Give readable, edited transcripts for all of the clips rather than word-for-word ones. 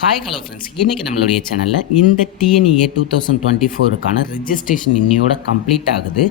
Hello friends, இன்றைக்கி நம்மளுடைய சேனலில் இந்த டிஎன்இஏ 2024க்கான ரிஜிஸ்ட்ரேஷன் இன்னையோட கம்ப்ளீட் ஆகுது.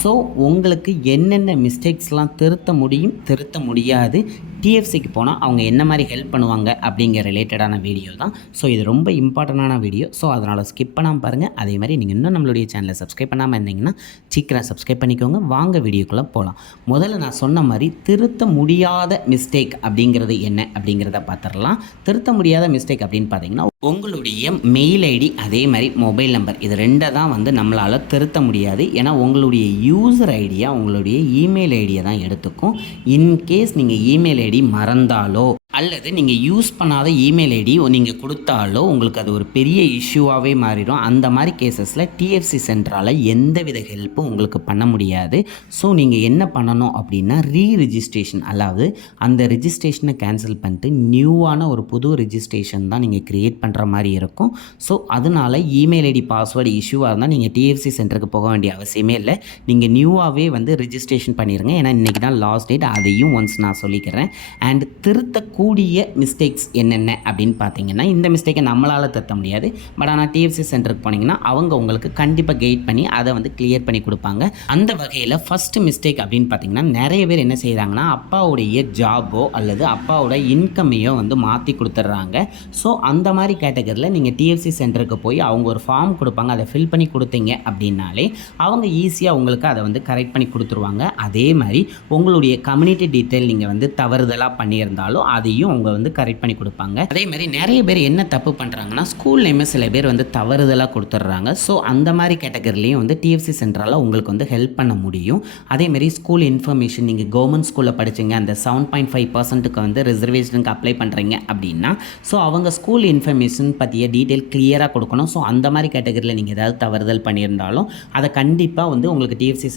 ஸோ உங்களுக்கு என்னென்ன மிஸ்டேக்ஸ்லாம் திருத்த முடியும், திருத்த முடியாது, டிஎஃப்சிக்கு போனால் அவங்க என்ன மாதிரி ஹெல்ப் பண்ணுவாங்க அப்படிங்கிற ரிலேட்டடான வீடியோ தான். ஸோ இது ரொம்ப இம்பார்ட்டண்டான வீடியோ. ஸோ அதனால் ஸ்கிப் பண்ணாமல் பாருங்கள். அதே மாதிரி நீங்கள் இன்னும் நம்மளுடைய சேனலை சப்ஸ்கிரைப் பண்ணாமல் இருந்தீங்கன்னா சீக்கிரம் சப்ஸ்கிரைப் பண்ணிக்கோங்க. வாங்க வீடியோக்குள்ளே போகலாம். முதல்ல நான் சொன்ன மாதிரி திருத்த முடியாத மிஸ்டேக் அப்படிங்கிறது என்ன அப்படிங்கிறத பார்த்துடலாம். திருத்த முடியாத மிஸ்டேக் அப்படின்னு பார்த்தீங்கன்னா உங்களுடைய மெயில் ஐடி அதே மாதிரி மொபைல் நம்பர் இது ரெண்டை தான் நம்மளால் திருத்த முடியாது. ஏன்னா உங்களுடைய யூசர் ஐடியா உங்களுடைய இமெயில் ஐடியை தான் எடுத்துக்கும். இன்கேஸ் நீங்கள் இமெயில் ஐடி மறந்தாலோ அல்லது நீங்கள் யூஸ் பண்ணாத இமெயில் ஐடி நீங்கள் கொடுத்தாலோ உங்களுக்கு அது ஒரு பெரிய இஷ்யூவாகவே மாறிடும். அந்த மாதிரி கேசஸில் டிஎஃப்சி சென்டரால் எந்தவித ஹெல்ப்பும் உங்களுக்கு பண்ண முடியாது. ஸோ நீங்கள் என்ன பண்ணணும் அப்படின்னா ரீரிஜிஸ்ட்ரேஷன், அதாவது அந்த ரிஜிஸ்ட்ரேஷனை கேன்சல் பண்ணிட்டு நியூவான ஒரு புது ரிஜிஸ்ட்ரேஷன் தான் நீங்கள் க்ரியேட் பண்ணுற மாதிரி இருக்கும். ஸோ அதனால் இமெயில் ஐடி பாஸ்வேர்டு இஷ்யூவாக இருந்தால் நீங்கள் டிஎஃப்சி சென்டருக்கு போக வேண்டிய அவசியமே இல்லை. நீங்கள் நியூவாகவே ரிஜிஸ்ட்ரேஷன் பண்ணிடுங்க. ஏன்னா இன்றைக்கி தான் லாஸ்ட் டேட். அதையும் ஒன்ஸ் நான் சொல்லிக்கிறேன். அண்ட் திருத்தக்கூடிய மிஸ்டேக்ஸ் என்னென்ன அப்படின்னு பார்த்தீங்கன்னா, இந்த மிஸ்டேக்கை நம்மளால் திருத்த முடியாது. பட் ஆனால் டிஎஃப்சி சென்டருக்கு போனீங்கன்னா அவங்க உங்களுக்கு கண்டிப்பாக கைட் பண்ணி அதை கிளியர் பண்ணி கொடுப்பாங்க. அந்த வகையில் ஃபஸ்ட்டு மிஸ்டேக் அப்படின்னு பார்த்தீங்கன்னா, நிறைய பேர் என்ன செய்கிறாங்கன்னா அப்பாவுடைய ஜாபோ அல்லது அப்பாவோட இன்கமையோ மாற்றி கொடுத்துட்றாங்க. ஸோ அந்த மாதிரி கேட்டகரியில் நீங்கள் டிஎஃப்சி சென்டருக்கு போய் அவங்க ஒரு ஃபார்ம் கொடுப்பாங்க. அதை ஃபில் பண்ணி கொடுத்தீங்க அப்படின்னாலே அவங்க ஈஸியாக உங்களுக்கு அதை கரெக்ட் பண்ணி கொடுத்துருவாங்க. அதே மாதிரி உங்களுடைய கம்யூனிட்டி டீட்டெயில் நீங்கள் தவறுதலாக பண்ணியிருந்தாலும் அதையும் அவங்க கரெக்ட் பண்ணி கொடுப்பாங்க. அதே மாதிரி நிறைய பேர் என்ன தப்பு பண்ணுறாங்கன்னா, ஸ்கூல் நேமே சில பேர் தவறுதலாக கொடுத்துட்றாங்க. ஸோ அந்த மாதிரி கேட்டகரிலையும் டிஎஃப்சி சென்டரால் உங்களுக்கு ஹெல்ப் பண்ண முடியும். அதேமாதிரி ஸ்கூல் இன்ஃபர்மேஷன், நீங்கள் கவர்மெண்ட் ஸ்கூலில் படிச்சிங்க, அந்த 7.5% ரிசர்வேஷனுக்கு அப்ளை பண்ணுறீங்க அப்படின்னா ஸோ அவங்க ஸ்கூல் இன்ஃபர்மேஷன் பற்றிய டீட்டெயில் கிளியராக கொடுக்கணும். ஸோ அந்த மாதிரி கேட்டகரியில் நீங்கள் ஏதாவது தவறுதல் பண்ணியிருந்தாலும் அதை கண்டிப்பாக உங்களுக்கு டிஎஃப்சி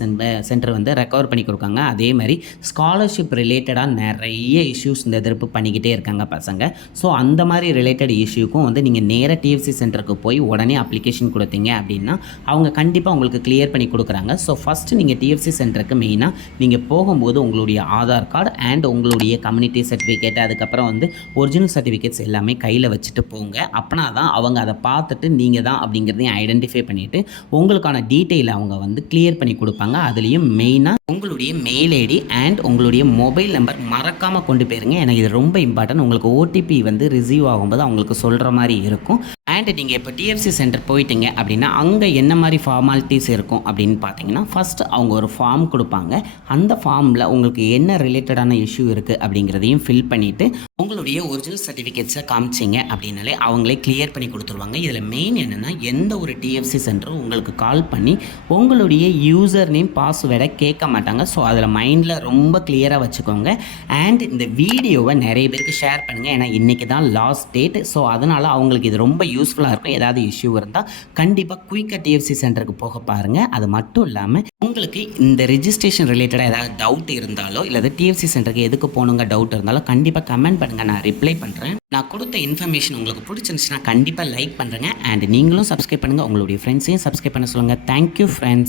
சென்டர் ரெக்கவர் பண்ணி கொடுக்காங்க. அதே மாதிரி ஸ்காலர்ஷிப் ரிலேட்டடாக நிறைய இஷ்யூஸ் இந்த எதிர்ப்பு பண்ணிக்கிட்டே இருக்காங்க பசங்க. ஸோ அந்த மாதிரி ரிலேட்டட் இஷ்யூக்கும் நீங்கள் நேராக டிஎஃப்சி சென்டருக்கு போய் உடனே அப்ளிகேஷன் கொடுத்தீங்க அப்படின்னா அவங்க கண்டிப்பாக உங்களுக்கு கிளியர் பண்ணி கொடுக்குறாங்க. ஸோ ஃபஸ்ட்டு நீங்கள் டிஎஃப்சி சென்டருக்கு மெயினாக நீங்கள் போகும்போது உங்களுடைய ஆதார் கார்டு அண்ட் உங்களுடைய கம்யூனிட்டி சர்டிஃபிகேட், அதுக்கப்புறம் ஒரிஜினல் சர்டிஃபிகேட்ஸ் எல்லாமே கையில் வச்சுட்டு போங்க. அப்படின்னா தான் அவங்க அதை பார்த்துட்டு நீங்கள் தான் அப்படிங்கிறதையும் ஐடென்டிஃபை பண்ணிவிட்டு உங்களுக்கான டீட்டெயிலை அவங்க கிளியர் பண்ணி கொடுப்பாங்க. அதுலேயும் மெயினாக உங்களுடைய மெயில் ஐடி அண்ட் உங்களுடைய மொபைல் நம்பர் மறக்காமல் கொண்டு போயிருங்க. எனக்கு இது ரொம்ப இம்பார்ட்டன்ட். உங்களுக்கு ஓடிபி ரிசீவ் ஆகும்போது அவங்களுக்கு சொல்கிற மாதிரி இருக்கும். அண்ட் நீங்கள் இப்போ டிஎஃப்சி சென்டர் போயிட்டீங்க அப்படின்னா அங்கே என்ன மாதிரி ஃபார்மாலிட்டிஸ் இருக்கும் அப்படின்னு பார்த்தீங்கன்னா, ஃபஸ்ட்டு அவங்க ஒரு ஃபார்ம் கொடுப்பாங்க. அந்த ஃபார்மில் உங்களுக்கு என்ன ரிலேட்டடான இஷ்யூ இருக்குது அப்படிங்கிறதையும் ஃபில் பண்ணிவிட்டு உங்களுடைய ஒரிஜினல் சர்டிஃபிகேட்ஸை காமிச்சிங்க அப்படின்னாலே அவங்களே கிளியர் பண்ணி கொடுத்துருவாங்க. இதில் மெயின் என்னென்னா, எந்த ஒரு டிஎஃப்சி சென்டரும் உங்களுக்கு கால் பண்ணி உங்களுடைய யூசர் நேம் பாஸ்வேர்டை கேட்க மாட்டாங்க. ஸோ அதில் மைண்டில் ரொம்ப கிளியராக வச்சுக்கோங்க. அண்ட் இந்த வீடியோவை நிறைய பேருக்கு ஷேர் பண்ணுங்கள். ஏன்னா இன்றைக்கி தான் லாஸ்ட் டேட். ஸோ அதனால் அவங்களுக்கு இது ரொம்ப யூஸ்ஃபுல்லாக இருக்கும். ஏதாவது இஷ்யூ இருந்தால் கண்டிப்பாக குயிக்காக டிஎஃப்சி சென்டருக்கு போக பாருங்கள். அது மட்டும் இல்லாமல் உங்களுக்கு இந்த ரெஜிஸ்ட்ரேஷன் ரிலேட்டடாக ஏதாவது டவுட் இருந்தாலோ இல்லை டிஎஃப்சி சென்டருக்கு எதுக்கு போகணுங்க டவுட் இருந்தாலோ கண்டிப்பாக கமெண்ட் பண்ணுங்கள், நான் ரிப்ளை பண்ணுறேன். நான் கொடுத்த இன்ஃபர்மேஷன் உங்களுக்கு பிடிச்சிருந்துச்சுன்னா கண்டிப்பாக லைக் பண்ணுறேங்க. அண்ட் நீங்களும் சப்ஸ்கிரைப் பண்ணுங்கள், உங்களுடைய ஃப்ரெண்ட்ஸையும் சப்ஸ்கிரைப் பண்ண சொல்லுங்கள். Thank you friends.